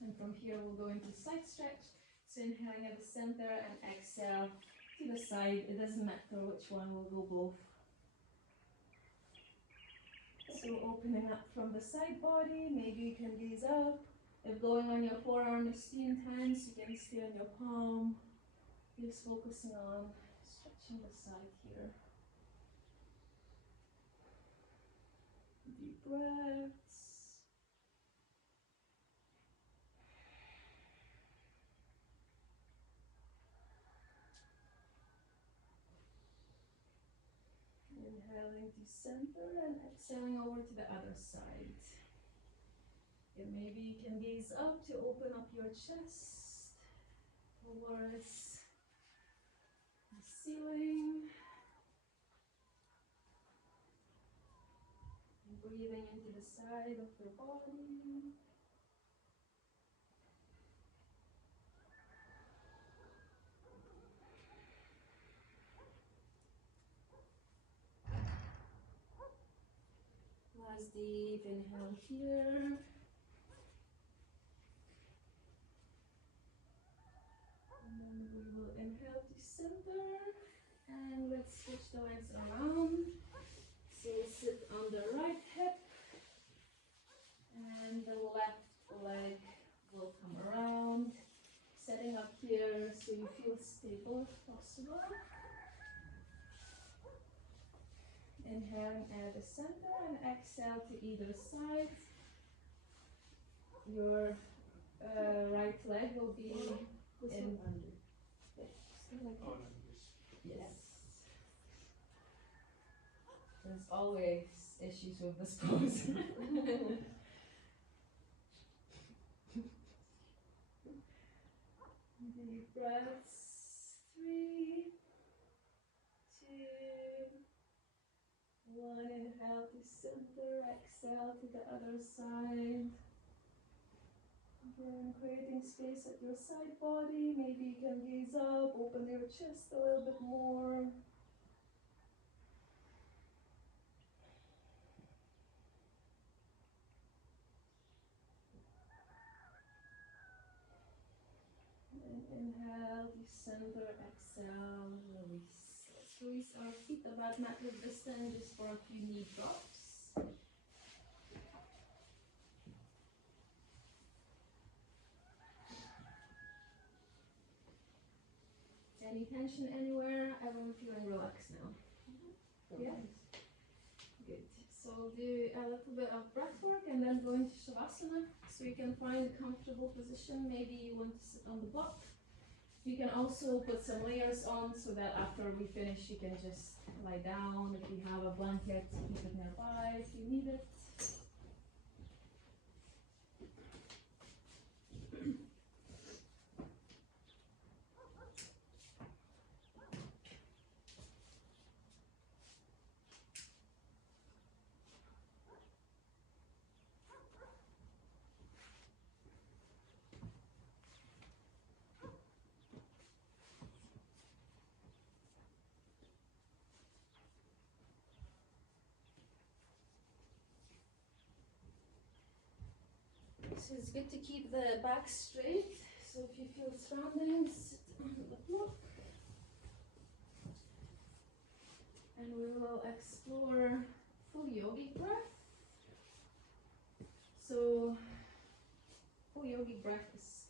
And from here we'll go into side stretch. So inhaling at the center and exhale to the side. It doesn't matter which one, we'll go both. So opening up from the side body, maybe you can gaze up. If going on your forearm is too intense, you can stay on your palm. Just focusing on stretching the side here. Deep breaths. Inhaling to center and exhaling over to the other side. And maybe you can gaze up to open up your chest towards the ceiling. And breathing into the side of your body. deep inhale here. And then we will inhale to center. And let's switch the legs around. So we sit on the right hip. And the left leg will come around. Setting up here so you feel stable if possible. Inhaling at the center and exhale to either side. Your right leg will be in under. Oh, no, yes. Yes. There's always issues with this pose. Deep breaths. 3, 2, 1. Inhale to center, exhale to the other side. Again, creating space at your side body. Maybe you can gaze up, open your chest a little bit more. And inhale, decenter, exhale, release. Let's release our feet about mat width distance just for a few knee drops. Any tension anywhere? Everyone feeling relaxed now? Yeah? Good. So do a little bit of breath work and then go into Shavasana. So you can find a comfortable position. Maybe you want to sit on the block. You can also put some layers on so that after we finish you can just lie down. If you have a blanket, keep it nearby if you need it. So it's good to keep the back straight. So if you feel standing, sit on the block. And we will explore full yogic breath. So full yogic breath is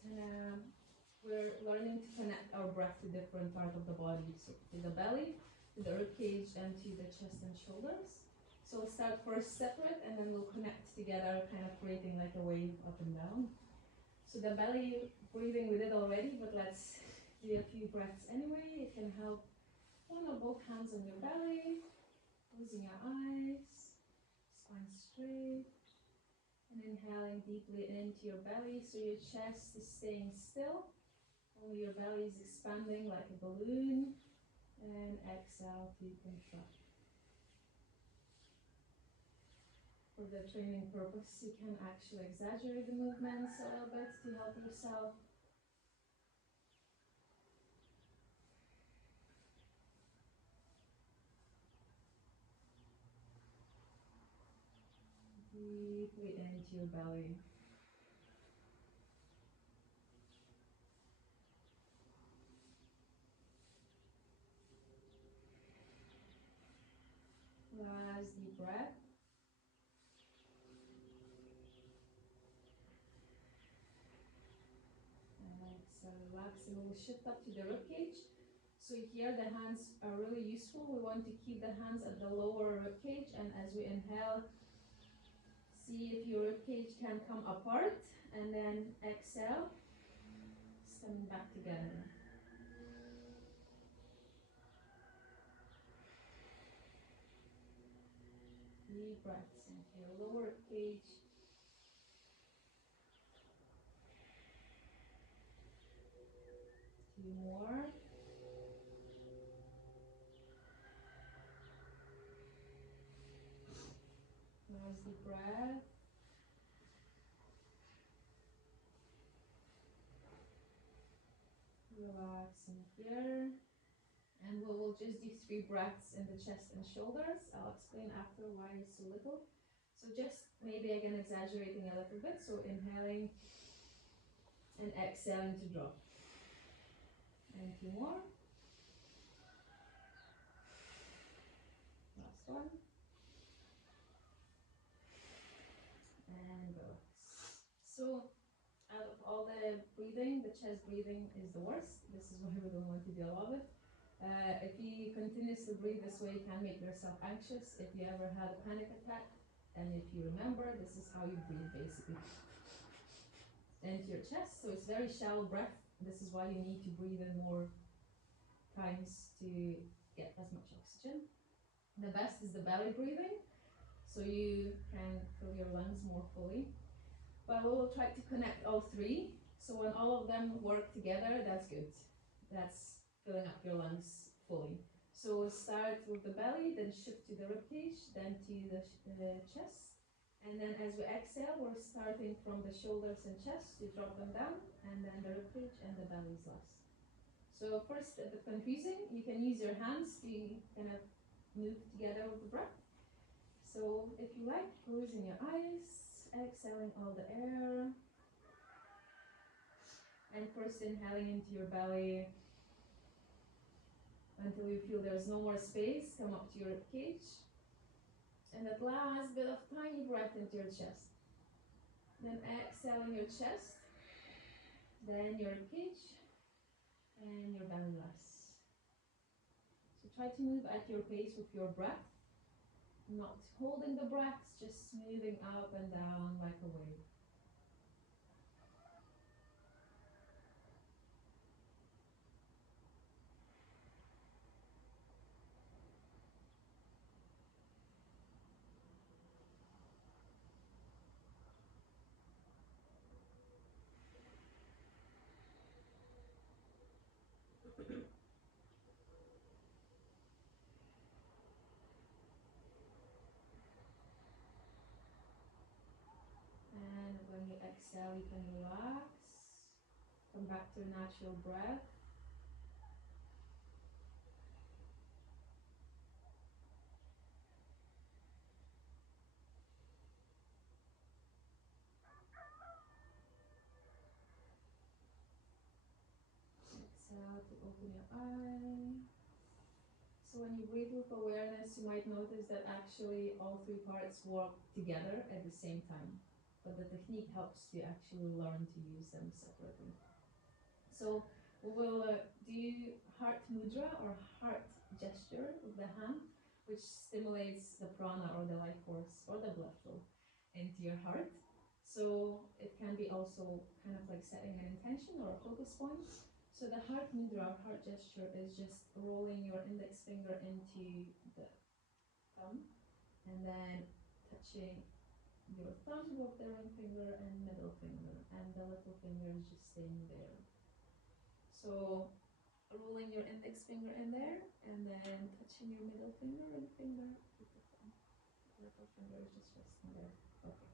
we're learning to connect our breath to different parts of the body. So to the belly, to the ribcage, and to the chest and shoulders. So we'll start first separate and then we'll connect together, kind of creating like a wave up and down. So the belly breathing we did already, but let's do a few breaths anyway. It can help one or both hands on your belly, closing your eyes, spine straight, and inhaling deeply into your belly so your chest is staying still. Only your belly is expanding like a balloon, and exhale to contract. For the training purpose, you can actually exaggerate the movements a little bit to help yourself. Deeply into your belly. Last deep breath. So relax and we'll shift up to the ribcage. So here the hands are really useful. We want to keep the hands at the lower ribcage, and as we inhale, see if your ribcage can come apart, and then exhale, stand back together. Deep breaths into your lower ribcage. Two more. Nice deep breath. Relax in here. And we will just do 3 breaths in the chest and shoulders. I'll explain after why it's so little. So just maybe again exaggerating a little bit. So inhaling and exhaling to drop. And 2 more. Last one. And relax. So out of all the breathing, the chest breathing is the worst. This is why we don't want to do a lot of it. If you continuously breathe this way, you can make yourself anxious. If you ever had a panic attack, and if you remember, this is how you breathe basically into your chest. So it's very shallow breath. This is why you need to breathe in more times to get as much oxygen. The best is the belly breathing, so you can fill your lungs more fully. But we will try to connect all three. So when all of them work together, that's good. That's filling up your lungs fully. So we'll start with the belly, then shift to the ribcage, then to the chest. And then as we exhale, we're starting from the shoulders and chest to drop them down, and then the ribcage and the belly is last. So first, a bit confusing. You can use your hands to kind of move together with the breath. So if you like, closing your eyes, exhaling all the air. And first inhaling into your belly until you feel there's no more space, come up to your ribcage. And that last bit of tiny breath into your chest. Then exhaling your chest, then your ribcage, and your belly last. So try to move at your pace with your breath, not holding the breath, just moving up and down like a wave. And when you exhale, you can relax. Come back to natural breath. Exhale to open your eye. So when you breathe with awareness, you might notice that actually all three parts work together at the same time. But the technique helps you actually learn to use them separately. So we will do heart mudra or heart gesture with the hand, which stimulates the prana or the life force or the blood flow into your heart. So it can be also kind of like setting an intention or a focus point. So the heart mudra, heart gesture, is just rolling your index finger into the thumb and then touching your thumb with the ring finger and middle finger, and the little finger is just staying there. So rolling your index finger in there and then touching your middle finger, ring finger with the thumb. The little finger is just resting there. Okay.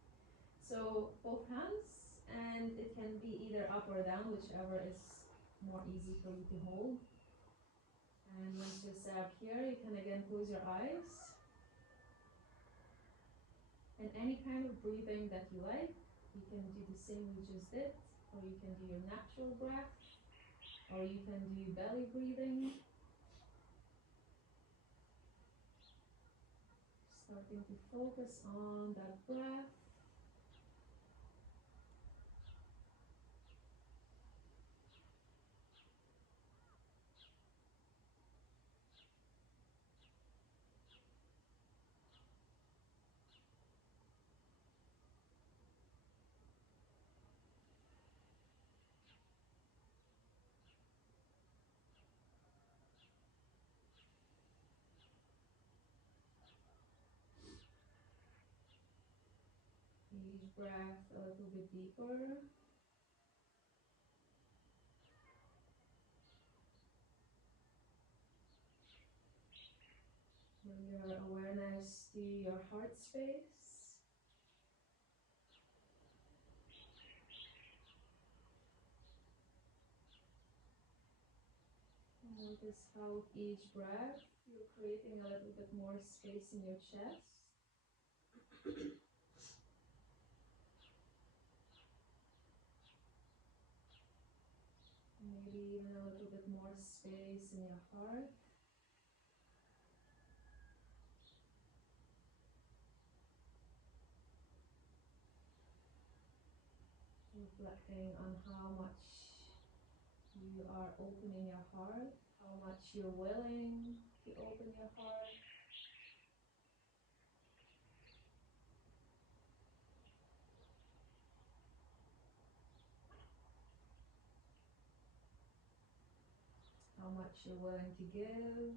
So both hands, and it can be either up or down, whichever is more easy for you to hold. And once you're set up here, you can again close your eyes. And any kind of breathing that you like, you can do the same we just did, or you can do your natural breath, or you can do belly breathing. Starting to focus on that breath. Each breath a little bit deeper. Bring your awareness to your heart space. Notice how with each breath you're creating a little bit more space in your chest. space in your heart. Reflecting on how much you are opening your heart, how much you're willing to open your heart. How much you're willing to give.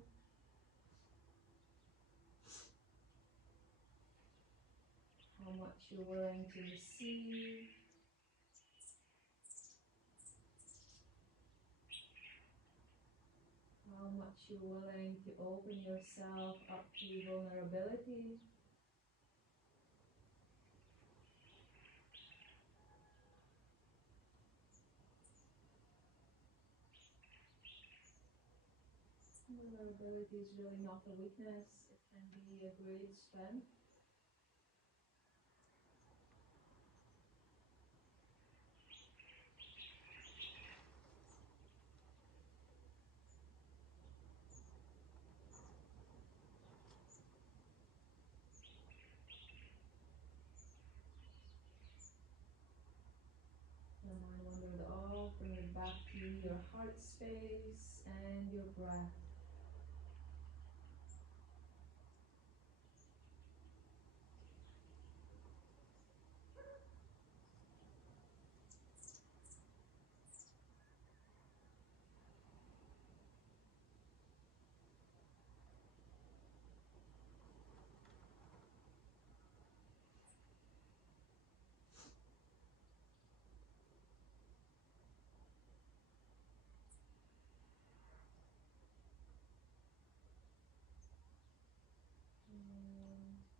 How much you're willing to receive. How much you're willing to open yourself up to vulnerability. Vulnerability is really not a weakness, it can be a great strength. And then wander it off, bring it back to your heart space and your breath.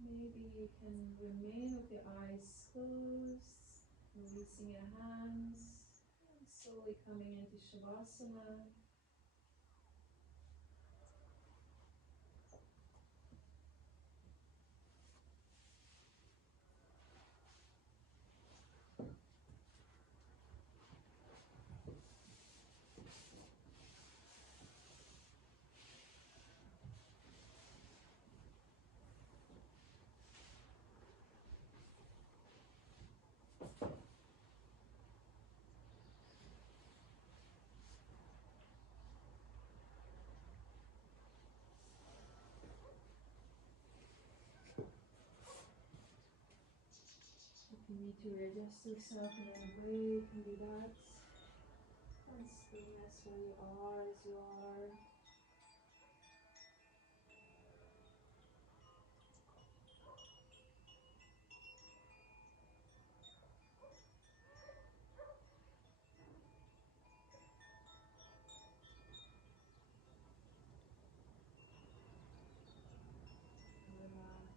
Maybe you can remain with your eyes closed, releasing your hands, and slowly coming into Shavasana. If you need to readjust yourself and then breathe, can do that. And stillness where you are as you are. Relax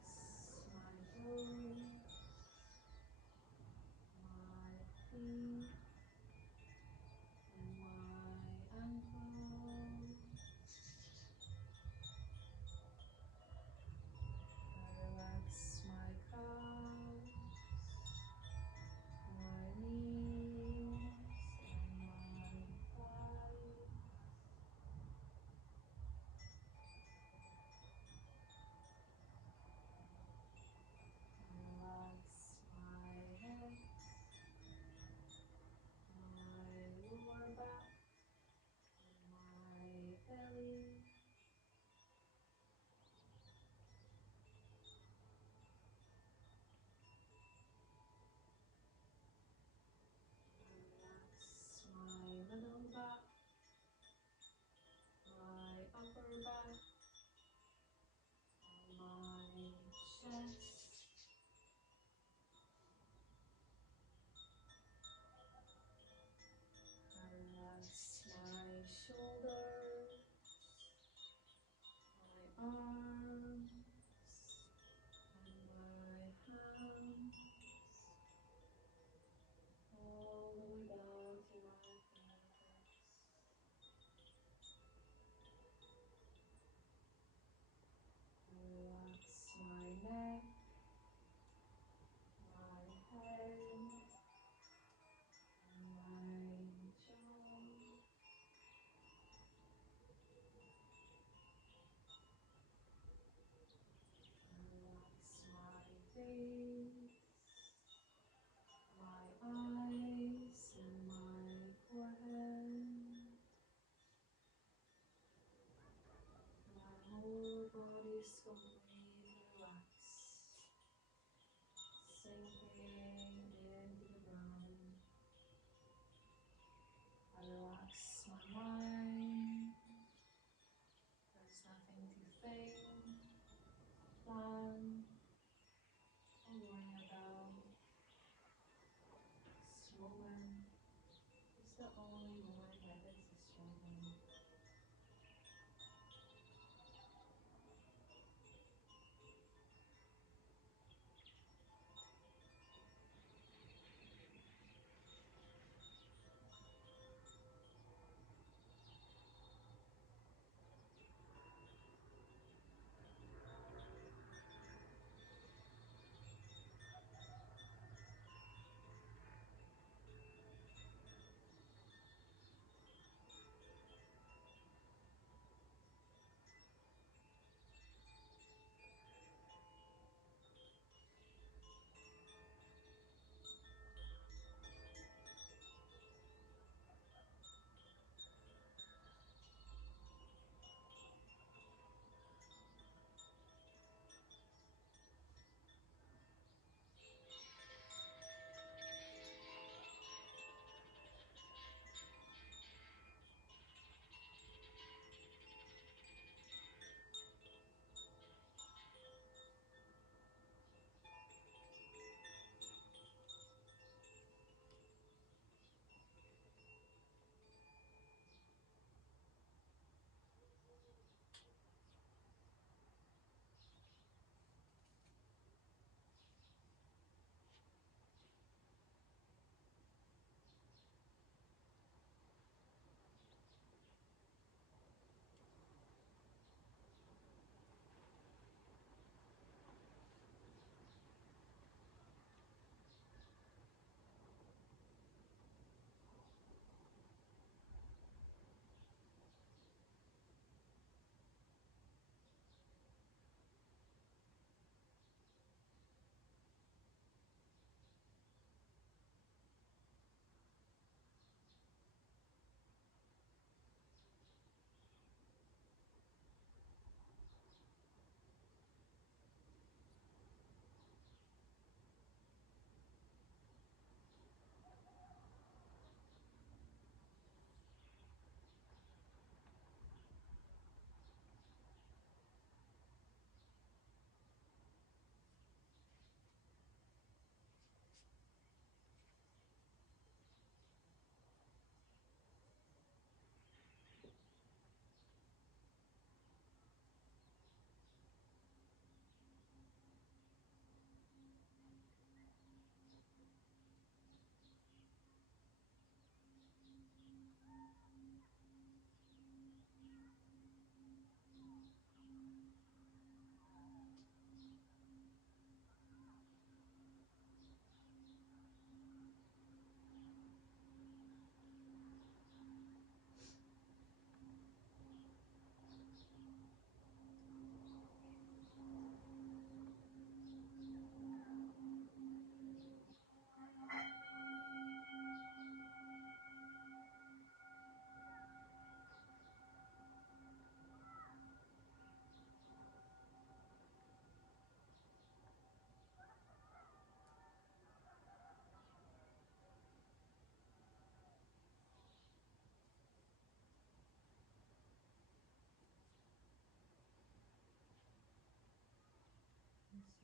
my toes, my feet, and my ankles.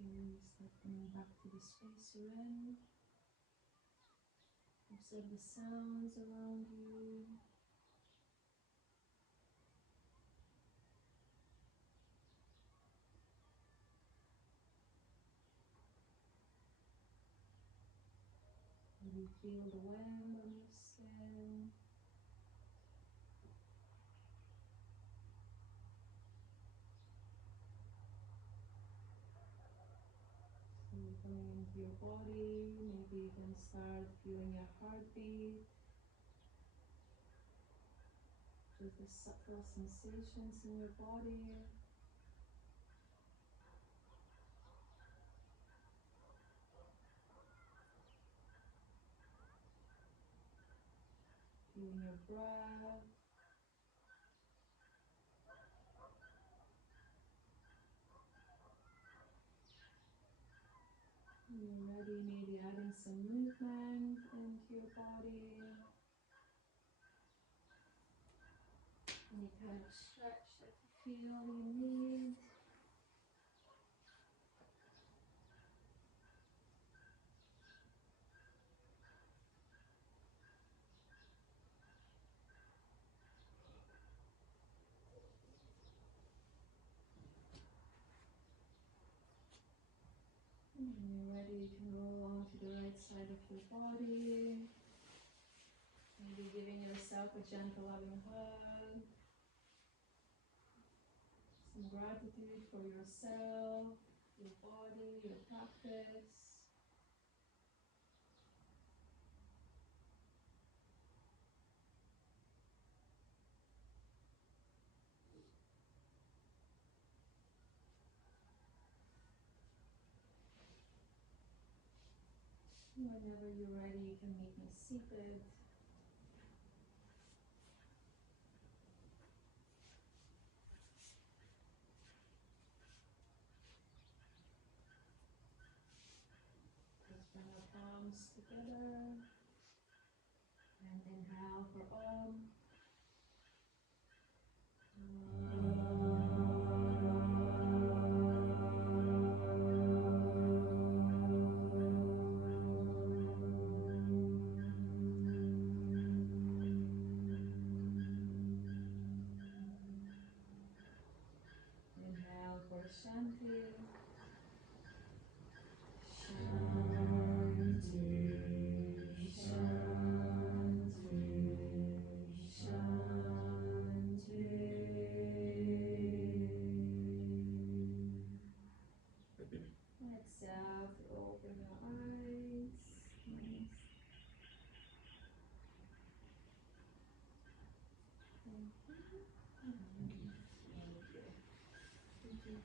Okay, start coming back to the space you're in. Observe the sounds around you. Maybe feel the wind on your skin. So coming into your body, maybe you can start feeling your heartbeat. Just the subtle sensations in your body. Feeling your breath. When you're ready, maybe adding some movement into your body. Any kind of stretch that you feel you need. And when you're ready, you can roll on to the right side of your body. Maybe giving yourself a gentle loving hug. Some gratitude for yourself, your body, your practice. Whenever you're ready, you can meet me seated. Let's bring our palms together and inhale for Om. Inhale for Shanti. Shanti, Shanti, Shanti. Exhale to open your eyes. Nice. Thank you. Thank you.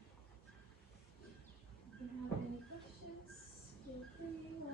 If you have any questions, feel free.